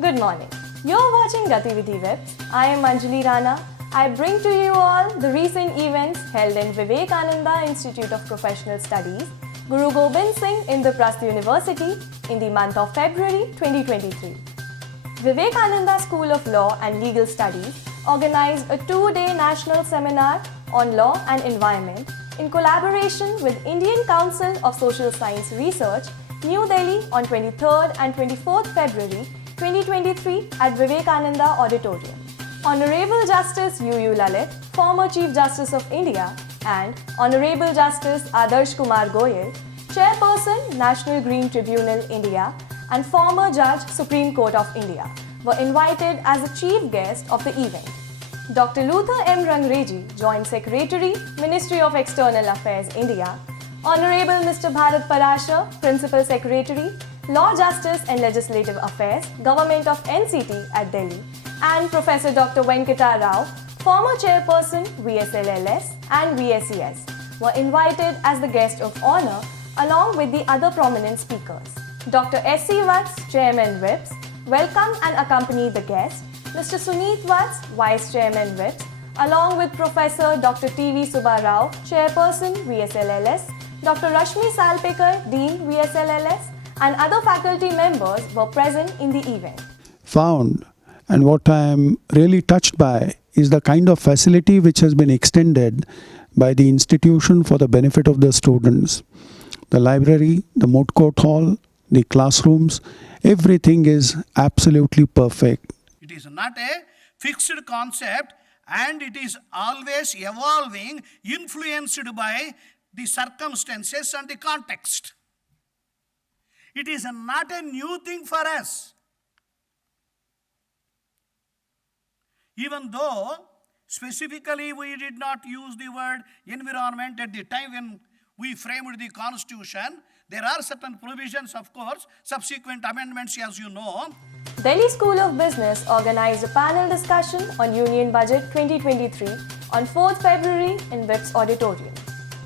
Good morning. You're watching Gatividhi Webs. I am Anjali Rana. I bring to you all the recent events held in Vivekananda Institute of Professional Studies, Guru Gobind Singh Indraprasth University in the month of February 2023. Vivekananda School of Law and Legal Studies organized a 2-day national seminar on law and environment in collaboration with Indian Council of Social Science Research, New Delhi on 23rd and 24th February 2023 at Vivekananda Auditorium. Honorable Justice U.U. Lalit, former Chief Justice of India, and Honorable Justice Adarsh Kumar Goyal, Chairperson National Green Tribunal India and former Judge Supreme Court of India, were invited as the chief guest of the event. Dr. Luther M. Rangreji, Joint Secretary, Ministry of External Affairs, India, Honorable Mr. Bharat Parashar, Principal Secretary, Law, Justice and Legislative Affairs, Government of NCT at Delhi, and Professor Dr. Venkata Rao, former Chairperson, VSLLS and VSES, were invited as the guest of honor along with the other prominent speakers. Dr. S.C. Vats, Chairman Whips, welcomed and accompanied the guests. Mr. Suneet Vats, Vice Chairman Whips, along with Professor Dr. T.V. Subba Rao, Chairperson, VSLLS, Dr. Rashmi Salpekar, Dean, VSLLS, and other faculty members were present in the event. Found, and what I am really touched by, is the kind of facility which has been extended by the institution for the benefit of the students. The library, the moot court hall, the classrooms, everything is absolutely perfect. It is not a fixed concept and it is always evolving, influenced by the circumstances and the context. It is not a new thing for us. Even though specifically we did not use the word environment at the time when we framed the constitution, there are certain provisions, of course, subsequent amendments, as you know. Delhi School of Business organized a panel discussion on Union Budget 2023 on 4th February in Whips Auditorium.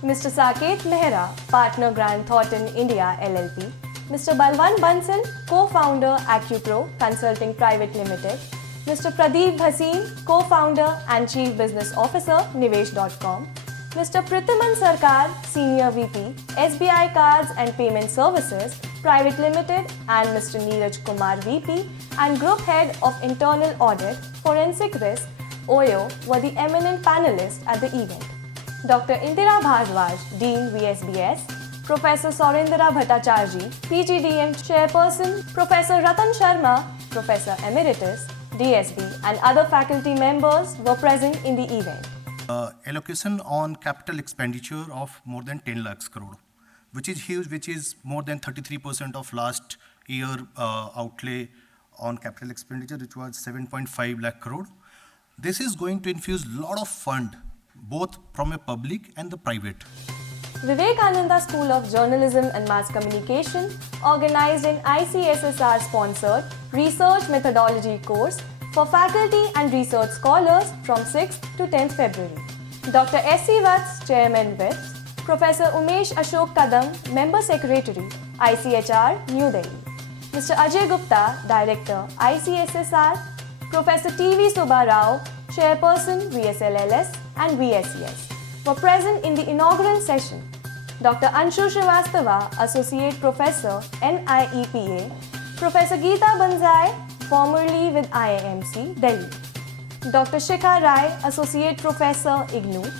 Mr. Saket Mehra, Partner Grant Thornton India LLP, Mr. Balwan Bansal, Co-founder AcuPro Consulting Private Limited, Mr. Pradeep Bhasin, Co-founder and Chief Business Officer Nivesh.com, Mr. Prithiman Sarkar, Senior VP, SBI Cards and Payment Services Private Limited, and Mr. Neeraj Kumar VP and Group Head of Internal Audit, Forensic Risk, OYO, were the eminent panelists at the event. Dr. Indira Bhardwaj, Dean VSBS, Professor Saurendra Bhattacharjee, PGDM Chairperson, Professor Ratan Sharma, Professor Emeritus, DSB, and other faculty members were present in the event. Allocation on capital expenditure of more than 10 lakhs crore, which is huge, which is more than 33% of last year outlay on capital expenditure, which was 7.5 lakh crore. This is going to infuse a lot of fund, both from a public and the private. Vivekananda School of Journalism and Mass Communication organized an ICSSR-sponsored research methodology course for faculty and research scholars from 6th to 10th February. Dr. S.C. Vats, Chairman Whips, Professor Umesh Ashok Kadam, Member Secretary, ICHR, New Delhi, Mr. Ajay Gupta, Director, ICSSR, Professor T.V. Subba Rao, Chairperson, VSLLS and VSES, were present in the inaugural session. Dr. Anshu Srivastava, Associate Professor, NIEPA, Professor Geeta Banzai, formerly with IIMC, Delhi, Dr. Shikha Rai, Associate Professor, IGNOU,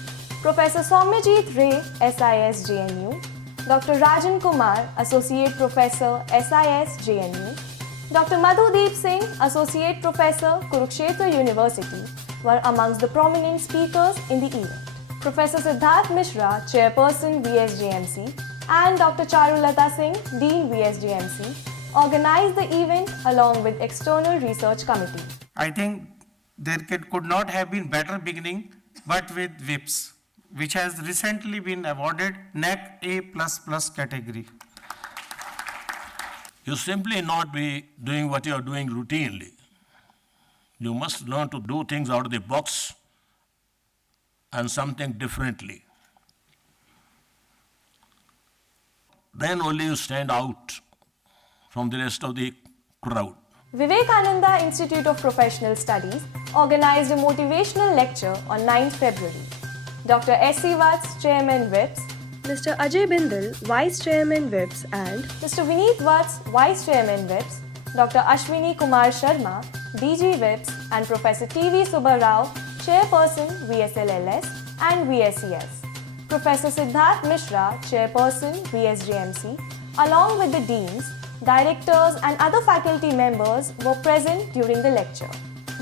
Professor Soumyajit Ray, SIS JNU, Dr. Rajan Kumar, Associate Professor, SIS JNU, Dr. Madhudeep Singh, Associate Professor, Kurukshetra University, were amongst the prominent speakers in the event. Professor Siddharth Mishra, Chairperson, VSJMC, and Dr. Charulata Singh, Dean, VSJMC, organized the event along with External Research Committee. I think there could not have been better beginning, but with WIPS, which has recently been awarded NAC A++ category. You simply not be doing what you are doing routinely. You must learn to do things out of the box and something differently. Then only you stand out from the rest of the crowd. Vivekananda Institute of Professional Studies organized a motivational lecture on 9th February. Dr. S.C. Vats, Chairman VIPS, Mr. Ajay Bindal, Vice Chairman VIPS, and Mr. Vineet Vats, Vice Chairman VIPS, Dr. Ashwini Kumar Sharma, DG VIPS, and Professor T.V. Subba Rao, Chairperson VSLLS and VSES. Professor Siddharth Mishra, Chairperson VSJMC, along with the deans, directors and other faculty members were present during the lecture.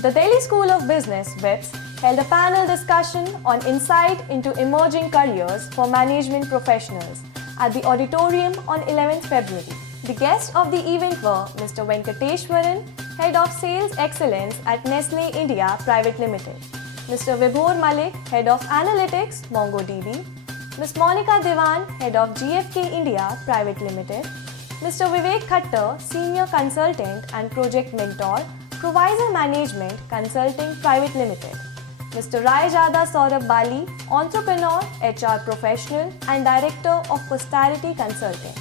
The Delhi School of Business VIPS held a panel discussion on insight into emerging careers for management professionals at the auditorium on 11th February. The guests of the event were Mr. Venkateshwaran, Head of Sales Excellence at Nestle India Private Limited, Mr. Vibhor Malik, Head of Analytics, MongoDB, Ms. Monica Devan, Head of GFK India Private Limited, Mr. Vivek Khattar, Senior Consultant and Project Mentor, Provisor Management Consulting Private Limited, Mr. Raijada Saurabh Bali, Entrepreneur, HR Professional and Director of Posterity Consulting,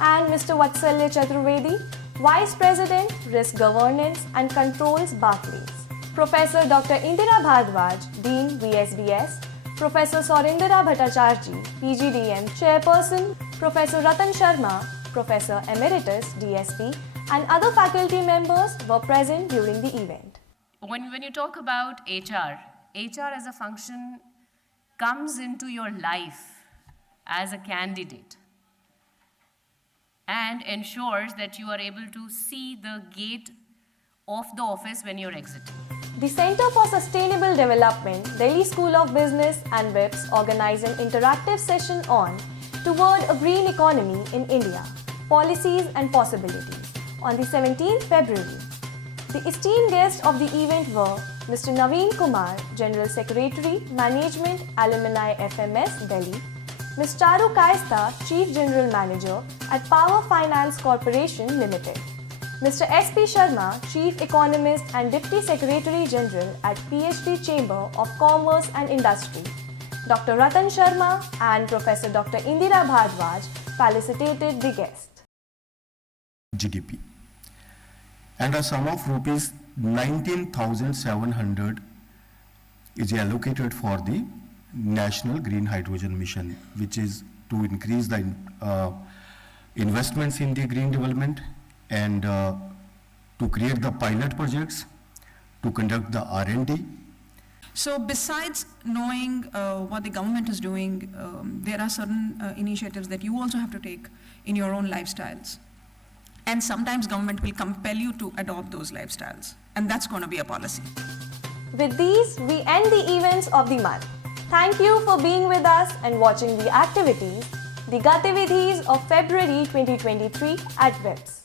and Mr. Vatsalya Chaturvedi, Vice President, Risk Governance and Controls, Barclays. Professor Dr. Indira Bhardwaj, Dean, VSBS, Professor Saurindra Bhattacharjee, PGDM, Chairperson, Professor Ratan Sharma, Professor Emeritus, DSP, and other faculty members were present during the event. When you talk about HR as a function comes into your life as a candidate and ensures that you are able to see the gate of the office when you're exiting. The Center for Sustainable Development, Delhi School of Business and VIPS organized an interactive session on Toward a Green Economy in India, Policies and Possibilities on the 17th February. The esteemed guests of the event were Mr. Naveen Kumar, General Secretary, Management, Alumni FMS, Delhi, Ms. Charu Kaista, Chief General Manager at Power Finance Corporation Limited, Mr. S.P. Sharma, Chief Economist and Deputy Secretary General at PhD Chamber of Commerce and Industry, Dr. Ratan Sharma and Professor Dr. Indira Bhardwaj felicitated the guests. GDP and a sum of rupees 19,700 is allocated for the National Green Hydrogen Mission, which is to increase the investments in the green development and to create the pilot projects, to conduct the R&D. So besides knowing what the government is doing, there are certain initiatives that you also have to take in your own lifestyles. And sometimes government will compel you to adopt those lifestyles. And that's going to be a policy. With these, we end the events of the month. Thank you for being with us and watching the activities, the Gatividhis of February 2023 at VIPS.